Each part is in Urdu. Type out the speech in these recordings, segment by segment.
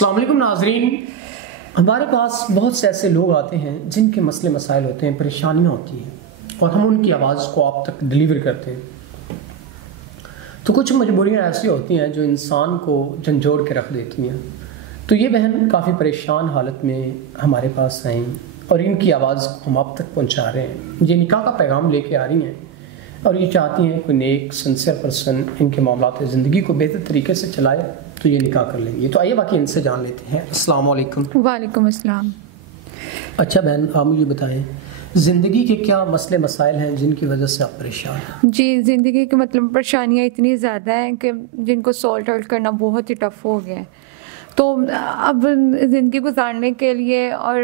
السلام علیکم ناظرین، ہمارے پاس بہت سے ایسے لوگ آتے ہیں جن کے مسئلے مسائل ہوتے ہیں، پریشانیاں ہوتی ہیں اور ہم ان کی آواز کو آپ تک ڈیلیور کرتے ہیں۔ تو کچھ مجبوریاں ایسی ہوتی ہیں جو انسان کو جھنجھوڑ کے رکھ دیتی ہیں۔ تو یہ بہن کافی پریشان حالت میں ہمارے پاس آئیں اور ان کی آواز ہم آپ تک پہنچا رہے ہیں۔ یہ نکاح کا پیغام لے کے آ رہی ہیں اور یہ چاہتی ہیں کوئی نیک سنسیئر پرسن ان کے معاملات زندگی کو بہتر طریقے سے چلائے تو یہ نکاح کر لیں گے۔ تو آئیے باقی ان سے جان لیتے ہیں۔ السلام علیکم۔ وعلیکم السلام۔ اچھا بہن، آپ مجھے بتائیں زندگی کے کیا مسئلے مسائل ہیں جن کی وجہ سے آپ پریشان ہیں؟ جی، زندگی کی پریشانیاں اتنی زیادہ ہیں کہ جن کو سالٹ آؤٹ کرنا بہت ہی ٹف ہو گیا ہے۔ تو اب زندگی گزارنے کے لیے اور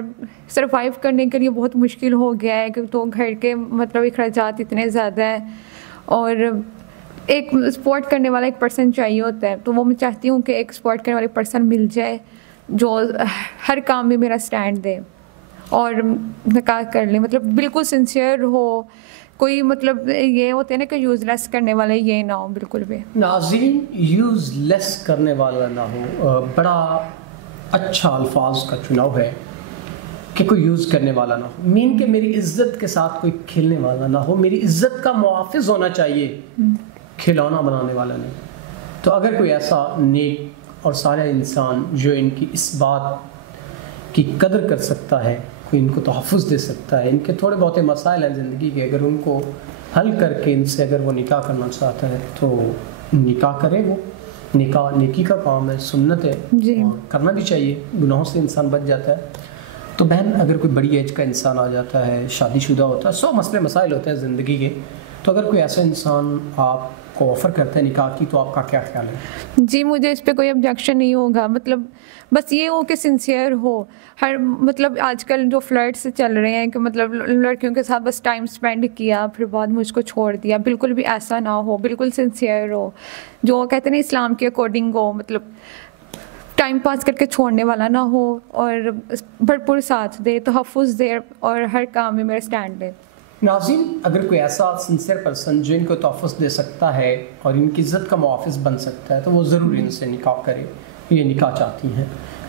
سروائیو کرنے کے لیے بہت مشکل ہو گیا ہے، کہ تو گھر کے اخراجات اتنے زیادہ ہیں اور ایک سپورٹ کرنے والا ایک پرسن چاہیے ہوتا ہے۔ تو وہ میں چاہتی ہوں کہ ایک سپورٹ کرنے والے پرسن مل جائے جو ہر کام میں میرا سٹینڈ دے اور نکاح کر لے، بالکل سنسیئر ہو۔ کوئی یہ ہوتے ہیں نا کہ یوز لیس کرنے والے، یہ نہ ہو بالکل بھی۔ ناظرین، یوز لیس کرنے والا نہ ہو، بڑا اچھا الفاظ کا چناؤ ہے کہ کوئی یوز کرنے والا نہ ہو، مین کہ میری عزت کے ساتھ کوئی کھیلنے والا نہ ہو، میری عزت کا محافظ ہونا چاہیے، کھلونا بنانے والا نہیں۔ تو اگر کوئی ایسا نیک اور صالح انسان جو ان کی اس بات کی قدر کر سکتا ہے، کوئی ان کو تحفظ دے سکتا ہے، ان کے تھوڑے بہت مسائل ہیں زندگی کے، اگر ان کو حل کر کے ان سے اگر وہ نکاح کرنا چاہتا ہے تو نکاح کرے۔ وہ نکاح نیکی کا کام ہے، سنت ہے، اور کرنا بھی چاہیے، گناہوں سے انسان بچ جاتا ہے۔ تو بہن، اگر کوئی بڑی ایج کا انسان آ جاتا ہے، شادی شدہ ہوتا ہے، 100 مسئلے مسائل ہوتے ہیں زندگی کے، تو اگر کوئی ایسا انسان آپ کو آفر کرتا ہے نکاح کی تو آپ کا کیا خیال ہے؟ جی، مجھے اس پہ کوئی آبجیکشن نہیں ہوگا، بس یہ ہو کہ سنسیئر ہو۔ آج کل جو فلرٹس چل رہے ہیں کہ لڑکیوں کے ساتھ بس ٹائم سپینڈ کیا پھر بعد میں اس کو چھوڑ دیا، بالکل بھی ایسا نہ ہو، بالکل سنسیئر ہو، جو کہتے ہیں نا اسلام کے اکارڈنگ ہو، ٹائم پاس کر کے چھوڑنے والا نہ ہو اور بھرپور ساتھ دے، تحفظ دے اور ہر کام میں میرا سٹینڈ دے۔ ناظرین، اگر کوئی ایسا سنسیئر پرسن جو ان کو تحفظ دے سکتا ہے اور ان کی عزت کا محافظ بن سکتا ہے تو وہ ضرور ان سے نکاح کرے۔ یہ نکاح چاہتی ہیں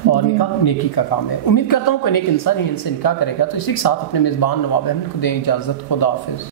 اور نکاح نیکی کا کام ہے۔ امید کرتا ہوں کوئی نیک انسان ہی ان سے نکاح کرے گا۔ تو اسی کے ساتھ اپنے میزبان نواب احمد کو دیں اجازت۔ خدا حافظ۔